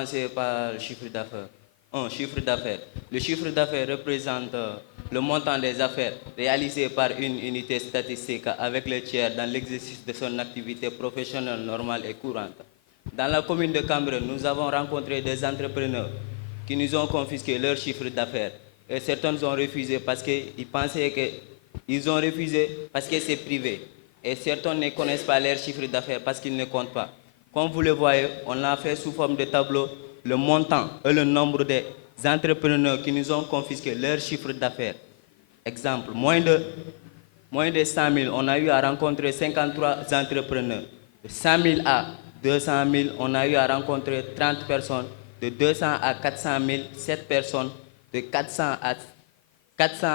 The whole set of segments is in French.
commencer par le chiffre d'affaires. Un chiffre d'affaires. Le chiffre d'affaires représente le montant des affaires réalisées par une unité statistique avec le tiers dans l'exercice de son activité professionnelle normale et courante. Dans la commune de Cambrai, nous avons rencontré des entrepreneurs qui nous ont confisqué leur chiffre d'affaires. Et certains ont refusé parce qu'ils pensaient que ils ont refusé parce que c'est privé. Et certains ne connaissent pas leur chiffre d'affaires parce qu'ils ne comptent pas. Comme vous le voyez, on a fait sous forme de tableau le montant et le nombre des entrepreneurs qui nous ont confisqué leur chiffre d'affaires. Exemple, moins de 100 000, on a eu à rencontrer 53 entrepreneurs. De 100 000 à 200 000, on a eu à rencontrer 30 personnes. De 200 à 400 000, 7 personnes. De 400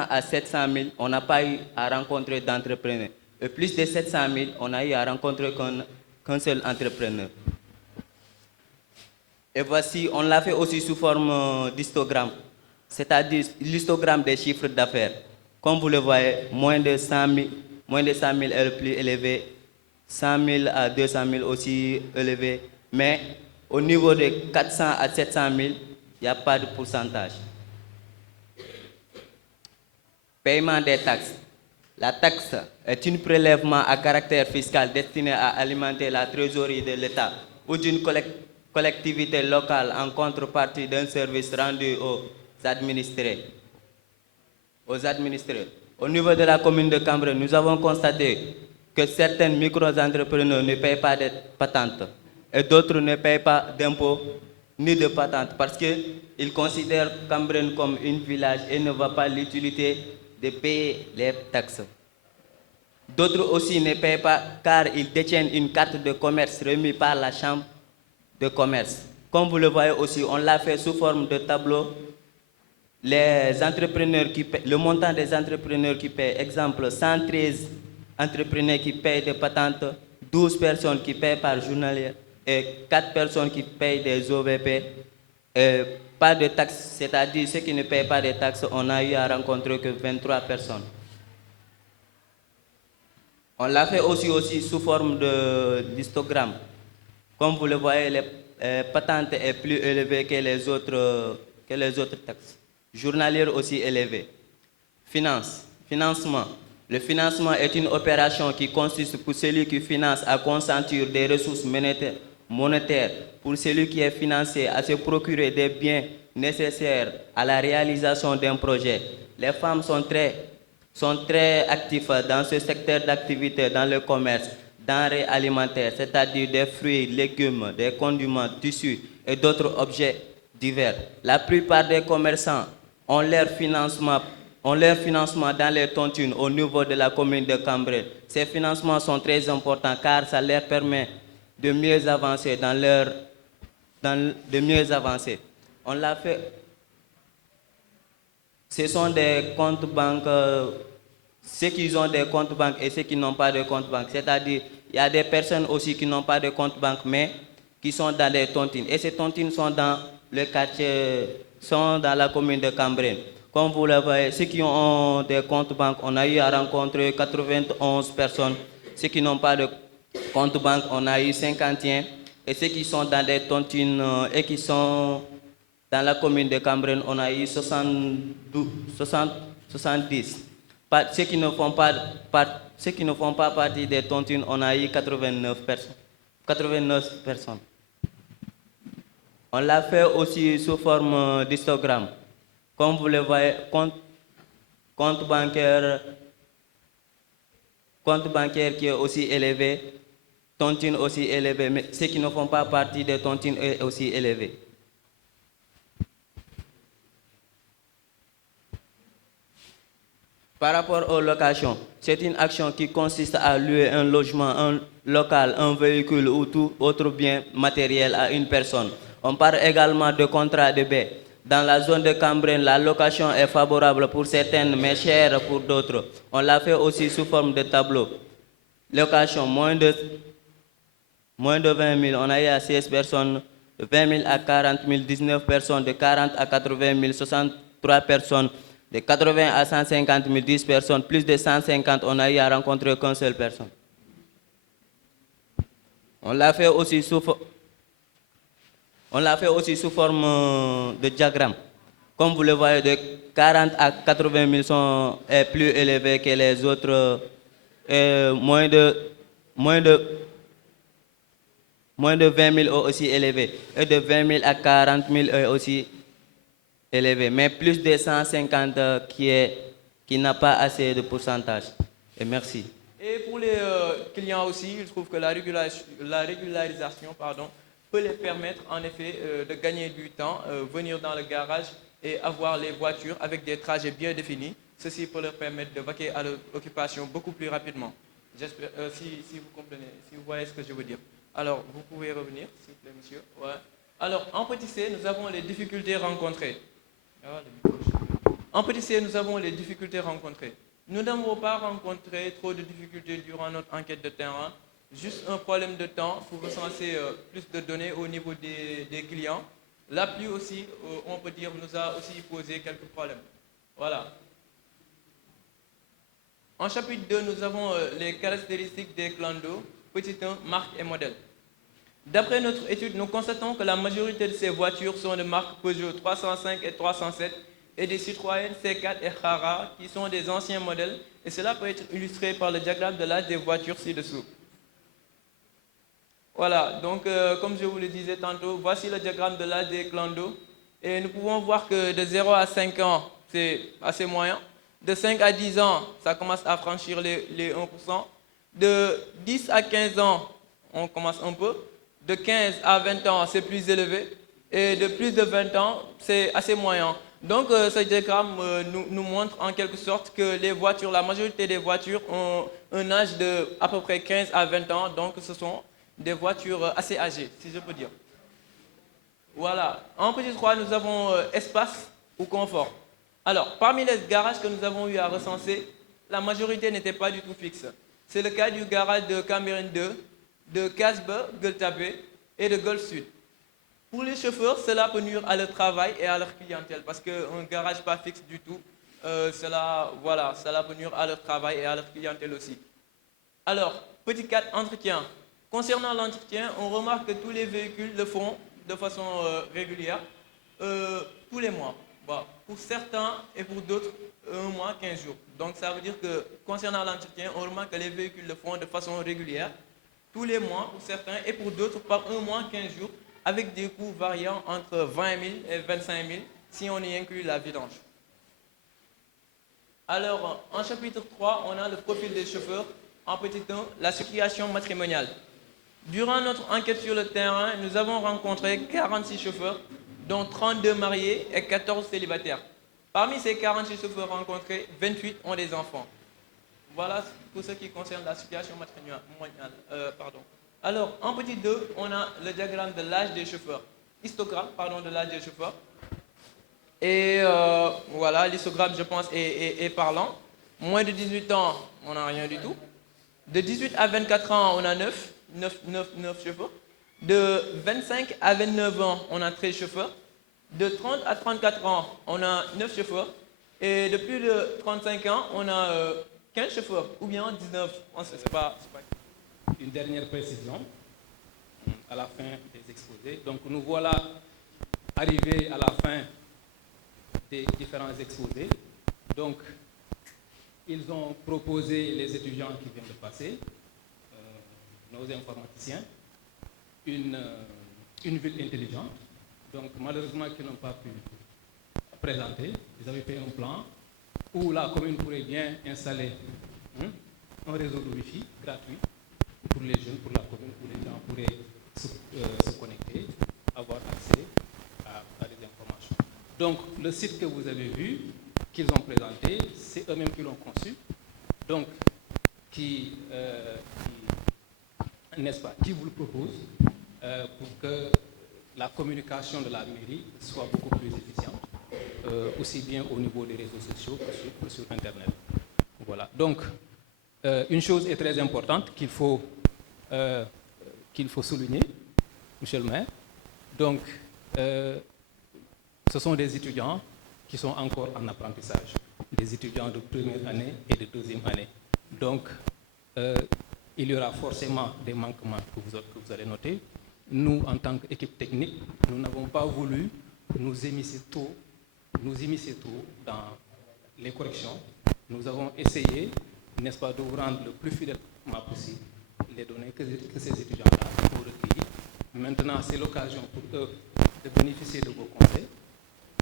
à 700 000, on n'a pas eu à rencontrer d'entrepreneurs. Et plus de 700 000, on a eu à rencontrer qu'un seul entrepreneur. Et voici, on l'a fait aussi sous forme d'histogramme, c'est-à-dire l'histogramme des chiffres d'affaires. Comme vous le voyez, moins de 100 000 est le plus élevé, 100 000 à 200 000 aussi élevé, mais au niveau de 400 à 700 000, il n'y a pas de pourcentage. Paiement des taxes. La taxe est un prélèvement à caractère fiscal destiné à alimenter la trésorerie de l'État ou d'une collectivité locale en contrepartie d'un service rendu aux administrés. Au niveau de la commune de Cambrai, nous avons constaté que certains micro-entrepreneurs ne payent pas de patente et d'autres ne payent pas d'impôts ni de patente parce qu'ils considèrent Cambrai comme un village et ne voient pas l'utilité de payer les taxes. D'autres aussi ne payent pas car ils détiennent une carte de commerce remise par la chambre de commerce. Comme vous le voyez aussi, on l'a fait sous forme de tableau. Les entrepreneurs qui paient, le montant des entrepreneurs qui paient, exemple 113 entrepreneurs qui payent des patentes, 12 personnes qui payent par journalier et 4 personnes qui payent des OVP. Et pas de taxes, c'est-à-dire ceux qui ne payent pas de taxes, on a eu à rencontrer que 23 personnes. On l'a fait aussi sous forme d'histogramme. Comme vous le voyez, les patentes est plus élevée que les autres taxes. Journalière aussi élevée. Financement. Le financement est une opération qui consiste pour celui qui finance à consentir des ressources monétaires, pour celui qui est financé à se procurer des biens nécessaires à la réalisation d'un projet. Les femmes sont très actives dans ce secteur d'activité, dans le commerce, denrées alimentaires, c'est-à-dire des fruits, légumes, des condiments, tissus et d'autres objets divers. La plupart des commerçants ont leur financement dans les tontines au niveau de la commune de Cambrai. Ces financements sont très importants car ça leur permet de mieux avancer On l'a fait. Ce sont des comptes banques, ceux qui ont des comptes banques et ceux qui n'ont pas de compte banque. C'est-à-dire, il y a des personnes aussi qui n'ont pas de compte banque, mais qui sont dans les tontines. Et ces tontines sont dans le quartier, sont dans la commune de Cambrai. Comme vous le voyez, ceux qui ont des comptes banques, on a eu à rencontrer 91 personnes. Ceux qui n'ont pas de compte banque, on a eu 51. Et ceux qui sont dans les tontines et qui sont dans la commune de Cambrai, on a eu 70. Ceux qui ne font pas partie des tontines, on a eu 89 personnes. On l'a fait aussi sous forme d'histogramme. Comme vous le voyez, compte bancaire qui est aussi élevé, tontine aussi élevé, mais ceux qui ne font pas partie des tontines est aussi élevé. Par rapport aux locations, c'est une action qui consiste à louer un logement, un local, un véhicule ou tout autre bien matériel à une personne. On parle également de contrat de bail. Dans la zone de Cambrai, la location est favorable pour certaines, mais chère pour d'autres. On l'a fait aussi sous forme de tableau. Location, moins de 20 000, on a eu à 16 personnes, de 20 000 à 40 000, 19 personnes, de 40 à 80 000, 63 personnes, de 80 à 150 000, 10 personnes, plus de 150, on a eu à rencontrer qu'une seule personne. On l'a fait aussi On l'a fait aussi sous forme de diagramme. Comme vous le voyez, de 40 à 80 000 sont plus élevés que les autres. Moins de 20 000 est aussi élevé. Et de 20 000 à 40 000 est aussi élevé. Mais plus de 150 qui n'a pas assez de pourcentage. Et merci. Et pour les clients aussi, je trouve que la régularisation peut les permettre en effet de gagner du temps, venir dans le garage et avoir les voitures avec des trajets bien définis. Ceci peut leur permettre de vaquer à leur occupation beaucoup plus rapidement. J'espère, si vous comprenez, si vous voyez ce que je veux dire. Alors, vous pouvez revenir, s'il vous plaît, monsieur. Ouais. Alors, en petit C, nous avons les difficultés rencontrées. En petit C, nous avons les difficultés rencontrées. Nous n'avons pas rencontré trop de difficultés durant notre enquête de terrain. Juste un problème de temps pour recenser plus de données au niveau des clients. La pluie aussi, on peut dire, nous a aussi posé quelques problèmes. Voilà. En chapitre 2, nous avons les caractéristiques des clans d'eau, petit 1, marque et modèle. D'après notre étude, nous constatons que la majorité de ces voitures sont de marques Peugeot 305 et 307 et des Citroën C4 et Hara qui sont des anciens modèles, et cela peut être illustré par le diagramme de l'âge des voitures ci-dessous. Voilà, donc comme je vous le disais tantôt, voici le diagramme de l'âge des clans d'eau. Et nous pouvons voir que de 0 à 5 ans, c'est assez moyen. De 5 à 10 ans, ça commence à franchir les 1%. De 10 à 15 ans, on commence un peu. De 15 à 20 ans, c'est plus élevé. Et de plus de 20 ans, c'est assez moyen. Donc ce diagramme nous montre en quelque sorte que les voitures, la majorité des voitures ont un âge de à peu près 15 à 20 ans. Donc ce sont des voitures assez âgées, si je peux dire. Voilà. En petit 3, nous avons espace ou confort. Alors, parmi les garages que nous avons eu à recenser, la majorité n'était pas du tout fixe. C'est le cas du garage de Cameroun 2, de Casbe, Gueule-Tapée et de Golfe Sud. Pour les chauffeurs, cela peut nuire à leur travail et à leur clientèle parce qu'un garage pas fixe du tout, cela peut nuire à leur travail et à leur clientèle aussi. Alors, petit 4, entretien. Concernant l'entretien, on remarque que tous les véhicules le font de façon régulière, tous les mois. Bon, pour certains et pour d'autres, un mois, 15 jours. Donc ça veut dire que concernant l'entretien, on remarque que les véhicules le font de façon régulière, tous les mois pour certains et pour d'autres par un mois, 15 jours, avec des coûts variant entre 20 000 et 25 000 si on y inclut la vidange. Alors, en chapitre 3, on a le profil des chauffeurs. En petit 1, la situation matrimoniale. Durant notre enquête sur le terrain, nous avons rencontré 46 chauffeurs, dont 32 mariés et 14 célibataires. Parmi ces 46 chauffeurs rencontrés, 28 ont des enfants. Voilà pour ce qui concerne la situation matrimoniale. Alors, en petit 2, on a le diagramme de l'âge des chauffeurs. Histogramme, de l'âge des chauffeurs. Et voilà, l'histogramme, je pense, est parlant. Moins de 18 ans, on n'a rien du tout. De 18 à 24 ans, on a 9 chauffeurs. De 25 à 29 ans, on a 13 chauffeurs. De 30 à 34 ans, on a 9 chauffeurs. Et de plus de 35 ans, on a 15 chauffeurs, ou bien 19. C'est pas... Une dernière précision à la fin des exposés. Donc nous voilà arrivés à la fin des différents exposés. Donc ils ont proposé, les étudiants qui viennent de passer, nos informaticiens, une ville intelligente. Donc malheureusement qu'ils n'ont pas pu présenter. Ils avaient fait un plan où la commune pourrait bien installer un réseau de Wi-Fi gratuit pour les jeunes, pour la commune, où les gens pourraient se connecter, avoir accès à des informations. Donc le site que vous avez vu, qu'ils ont présenté, c'est eux-mêmes qui l'ont conçu, donc n'est-ce pas, qui vous le propose pour que la communication de la mairie soit beaucoup plus efficiente, aussi bien au niveau des réseaux sociaux que sur Internet. Voilà. Donc, une chose est très importante qu'il faut souligner, monsieur le maire. Donc, ce sont des étudiants qui sont encore en apprentissage, des étudiants de première année et de deuxième année. Donc, il y aura forcément des manquements que vous allez noter, nous, en tant qu'équipe technique, nous n'avons pas voulu nous immiscer trop dans les corrections. Nous avons essayé, n'est-ce pas, de vous rendre le plus fidèlement possible les données que ces étudiants-là ont recueillies. Maintenant, c'est l'occasion pour eux de bénéficier de vos conseils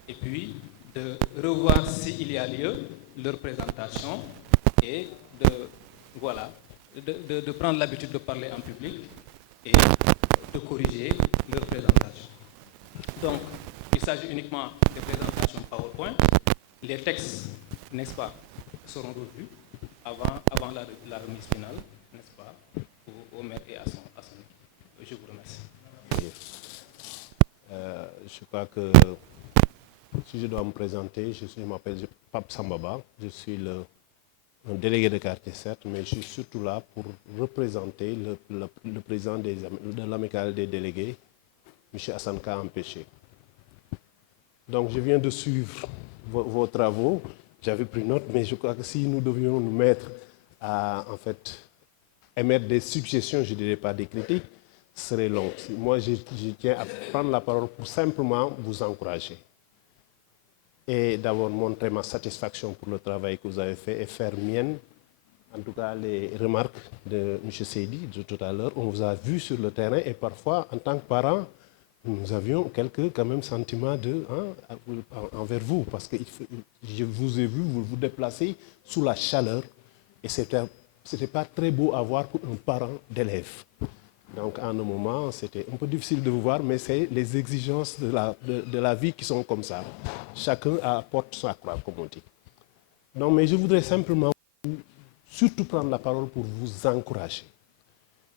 et puis de revoir s'il y a lieu leur présentation et de prendre l'habitude de parler en public et de corriger leur présentation. Donc, il s'agit uniquement de présentations PowerPoint. Les textes, n'est-ce pas, seront revus avant la remise finale, n'est-ce pas, au maire et à son équipe. Je vous remercie. Je crois que si je dois me présenter, je m'appelle Pape Sambaba, je suis un délégué de quartier, certes, mais je suis surtout là pour représenter le président de l'amicale des délégués, M. Hassan Ka Empêché. Donc je viens de suivre vos travaux, j'avais pris note, mais je crois que si nous devions nous mettre à émettre des suggestions, je ne dirais pas des critiques, ce serait long. Moi, je tiens à prendre la parole pour simplement vous encourager. Et d'abord montrer ma satisfaction pour le travail que vous avez fait et faire mienne, en tout cas les remarques de M. Seydi de tout à l'heure. On vous a vu sur le terrain et parfois, en tant que parents, nous avions quelques quand même sentiments envers vous, parce que je vous ai vu vous déplacer sous la chaleur et c'était pas très beau à voir pour un parent d'élève. Donc, en un moment, c'était un peu difficile de vous voir, mais c'est les exigences de la vie qui sont comme ça. Chacun apporte sa croix, comme on dit. Donc, mais je voudrais simplement surtout prendre la parole pour vous encourager.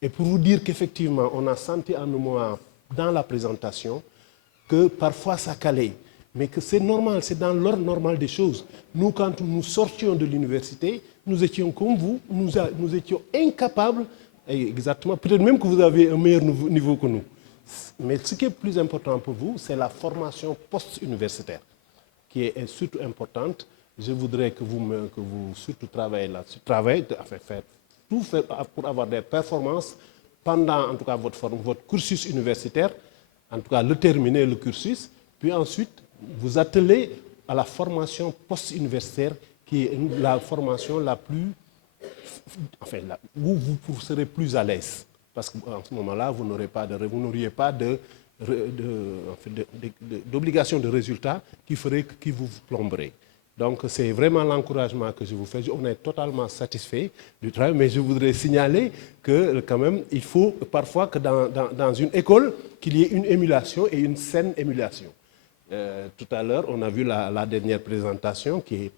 Et pour vous dire qu'effectivement, on a senti en un moment, dans la présentation, que parfois ça calait. Mais que c'est normal, c'est dans l'ordre normal des choses. Nous, quand nous sortions de l'université, nous étions comme vous, nous étions incapables. Exactement. Peut-être même que vous avez un meilleur niveau que nous. Mais ce qui est plus important pour vous, c'est la formation post-universitaire, qui est surtout importante. Je voudrais que vous surtout travaillez là-dessus. Faire tout pour avoir des performances pendant, en tout cas, votre cursus universitaire, en tout cas, le terminer, le cursus, puis ensuite, vous attelez à la formation post-universitaire, qui est la formation la plus... où vous serez plus à l'aise. Parce qu'en ce moment-là, vous n'auriez pas d'obligation de résultat qui vous plomberait. Donc, c'est vraiment l'encouragement que je vous fais. On est totalement satisfait du travail, mais je voudrais signaler que, quand même, il faut parfois que dans une école, qu'il y ait une émulation et une saine émulation. Tout à l'heure, on a vu la dernière présentation qui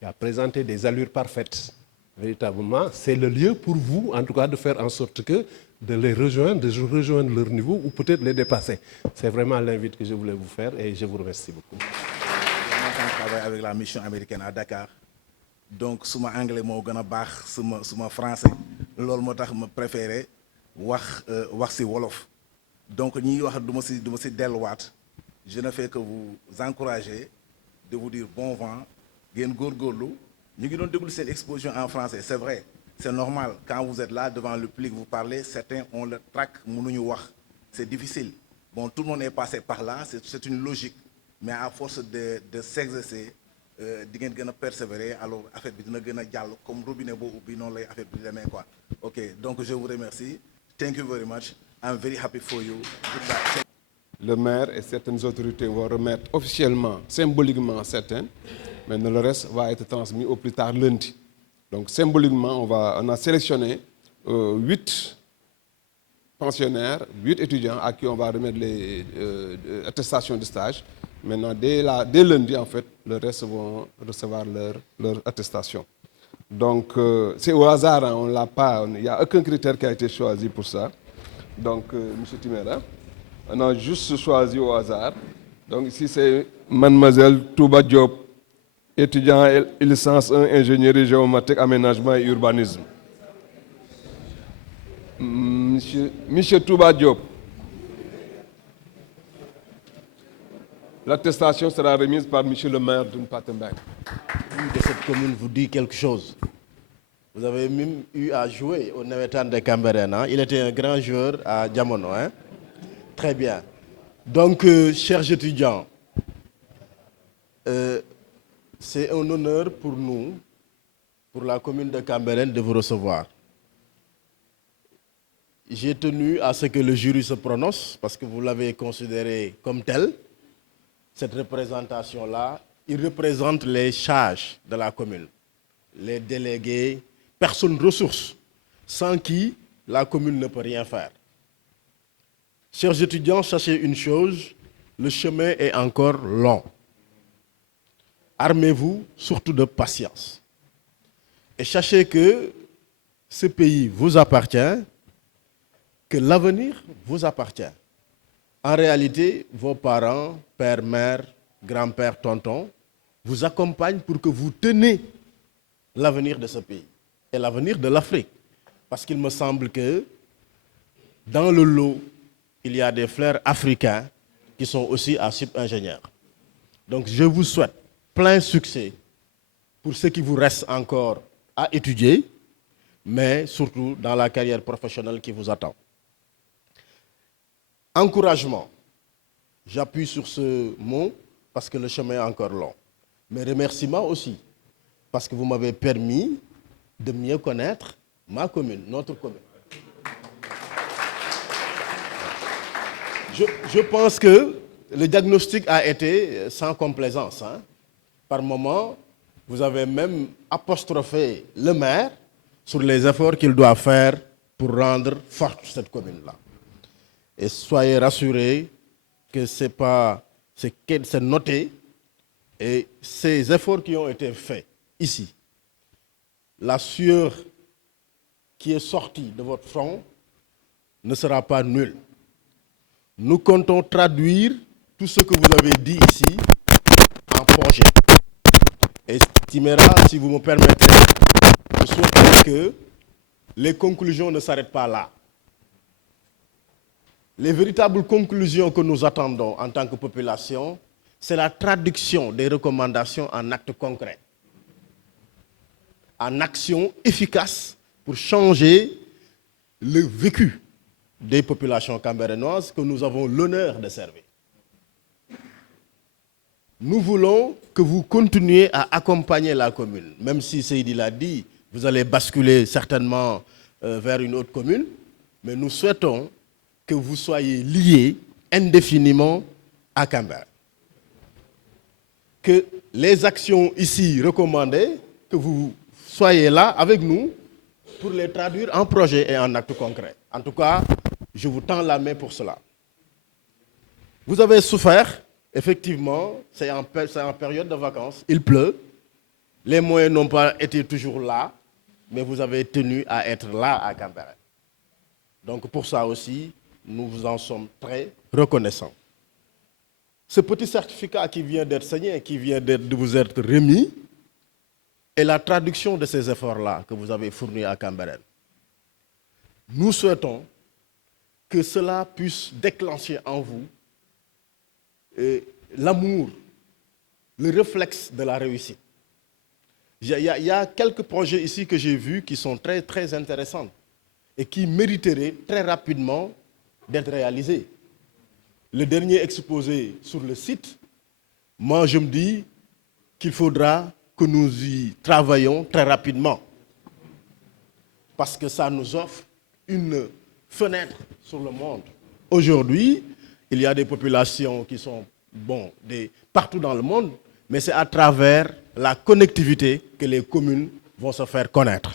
a présenté des allures parfaites. Véritablement, c'est le lieu pour vous, en tout cas, de faire en sorte que de les rejoindre, de rejoindre leur niveau ou peut-être les dépasser. C'est vraiment l'invite que je voulais vous faire et je vous remercie beaucoup. Je travaille avec la mission américaine à Dakar. Donc, si mon anglais est si mon français, c'est ce que je préfère wax ci wolof. Donc, je ne fais que vous encourager, de vous dire bon vent, ngeen góorgóorlu. Nous avons déroulé cette exposition en français, c'est vrai, c'est normal. Quand vous êtes là devant le public, vous parlez, certains ont le trac, c'est difficile. Bon, tout le monde est passé par là, c'est une logique. Mais à force de s'exercer, vous allez persévérer, alors l'affaire va aller comme robinet ou non, l'affaire va aller. Ok, donc je vous remercie. Thank you very much. I'm very happy for you. Goodbye. Le maire et certaines autorités vont remettre officiellement, symboliquement certaines, mais le reste va être transmis au plus tard lundi. Donc symboliquement, on a sélectionné 8 pensionnaires, 8 étudiants à qui on va remettre les attestations de stage. Maintenant, dès lundi, en fait, le reste vont recevoir leur attestation. Donc c'est au hasard, hein, on l'a pas, il n'y a aucun critère qui a été choisi pour ça. Donc, M. Timera, on a juste choisi au hasard. Donc ici, c'est Mademoiselle Touba Diop, étudiant et licence 1 ingénierie géomatique, aménagement et urbanisme. Monsieur Touba Diop. L'attestation sera remise par monsieur le maire d'une Patembac. De cette commune vous dit quelque chose. Vous avez même eu à jouer au Nawetan de Cambérène. Il était un grand joueur à Diamono. Hein? Très bien. Donc, chers étudiants, c'est un honneur pour nous, pour la commune de Cambérène, de vous recevoir. J'ai tenu à ce que le jury se prononce, parce que vous l'avez considéré comme tel. Cette représentation-là, il représente les charges de la commune, les délégués, personnes ressources, sans qui la commune ne peut rien faire. Chers étudiants, sachez une chose, le chemin est encore long. Armez-vous surtout de patience. Et sachez que ce pays vous appartient, que l'avenir vous appartient. En réalité, vos parents, père, mère, grand-père, tonton, vous accompagnent pour que vous teniez l'avenir de ce pays et l'avenir de l'Afrique. Parce qu'il me semble que dans le lot, il y a des frères africains qui sont aussi à sup-ingénieurs. Donc je vous souhaite plein succès pour ce qui vous reste encore à étudier, mais surtout dans la carrière professionnelle qui vous attend. Encouragement. J'appuie sur ce mot parce que le chemin est encore long. Mais remerciements aussi, parce que vous m'avez permis de mieux connaître ma commune, notre commune. Je pense que le diagnostic a été sans complaisance. Par moment, vous avez même apostrophé le maire sur les efforts qu'il doit faire pour rendre forte cette commune-là. Et soyez rassurés que c'est noté, et ces efforts qui ont été faits ici, la sueur qui est sortie de votre front ne sera pas nulle. Nous comptons traduire tout ce que vous avez dit ici en projet. Et Timéra, si vous me permettez, je souhaiterais que les conclusions ne s'arrêtent pas là. Les véritables conclusions que nous attendons en tant que population, c'est la traduction des recommandations en actes concrets, en actions efficaces pour changer le vécu des populations cambérénoises que nous avons l'honneur de servir. Nous voulons que vous continuiez à accompagner la commune, même si Seydi l'a dit, vous allez basculer certainement vers une autre commune, mais nous souhaitons que vous soyez liés indéfiniment à Cambérène. Que les actions ici recommandées, que vous soyez là avec nous pour les traduire en projet et en actes concrets. En tout cas, je vous tends la main pour cela. Vous avez souffert, effectivement, c'est en période de vacances, il pleut, les moyens n'ont pas été toujours là, mais vous avez tenu à être là à Cambérène. Donc pour ça aussi, nous vous en sommes très reconnaissants. Ce petit certificat qui vient d'être signé, qui vient de vous être remis, est la traduction de ces efforts-là que vous avez fournis à Cambérène. Nous souhaitons que cela puisse déclencher en vous l'amour, le réflexe de la réussite. Il y a quelques projets ici que j'ai vus qui sont très, très intéressants et qui mériteraient très rapidement d'être réalisés. Le dernier exposé sur le site, moi je me dis qu'il faudra que nous y travaillions très rapidement parce que ça nous offre une fenêtre sur le monde. Aujourd'hui, il y a des populations qui sont partout dans le monde, mais c'est à travers la connectivité que les communes vont se faire connaître.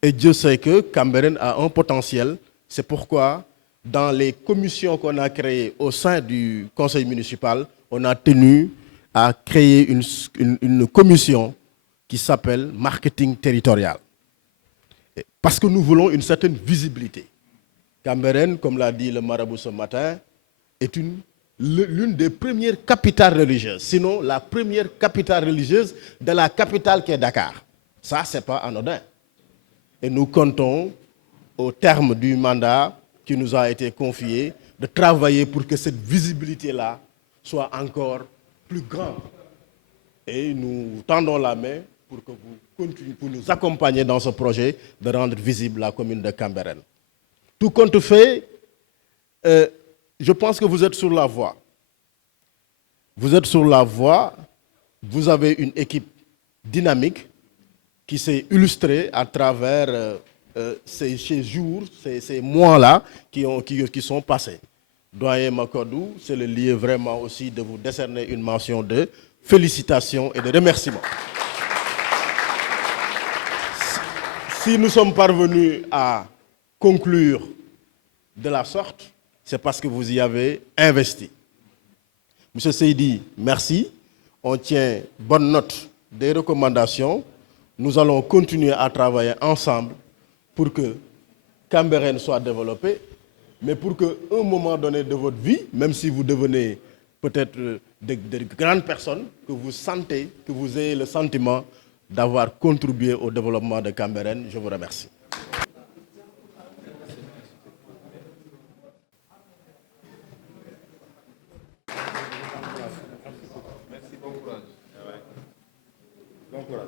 Et Dieu sait que Cambérène a un potentiel, c'est pourquoi dans les commissions qu'on a créées au sein du conseil municipal, on a tenu à créer une commission qui s'appelle marketing territorial. Parce que nous voulons une certaine visibilité. Cambérène, comme l'a dit le marabout ce matin, est l'une des premières capitales religieuses, sinon la première capitale religieuse de la capitale qui est Dakar. Ça, ce n'est pas anodin. Et nous comptons, au terme du mandat qui nous a été confié, de travailler pour que cette visibilité-là soit encore plus grande. Et nous tendons la main pour que vous continuiez, pour nous accompagner dans ce projet de rendre visible la commune de Cambérène. Tout compte fait, je pense que vous êtes sur la voie. Vous êtes sur la voie, vous avez une équipe dynamique qui s'est illustrée à travers ces jours, ces mois-là qui sont passés. Doyen Makodou, c'est le lieu vraiment aussi de vous décerner une mention de félicitations et de remerciements. Si nous sommes parvenus à conclure de la sorte, c'est parce que vous y avez investi. Monsieur Seydi, merci. On tient bonne note des recommandations. Nous allons continuer à travailler ensemble pour que Cambérène soit développé, mais pour qu'à un moment donné de votre vie, même si vous devenez peut-être de grandes personnes, que vous sentez, que vous ayez le sentiment d'avoir contribué au développement de Cambérène. Je vous remercie. Bon courage.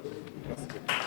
Merci beaucoup.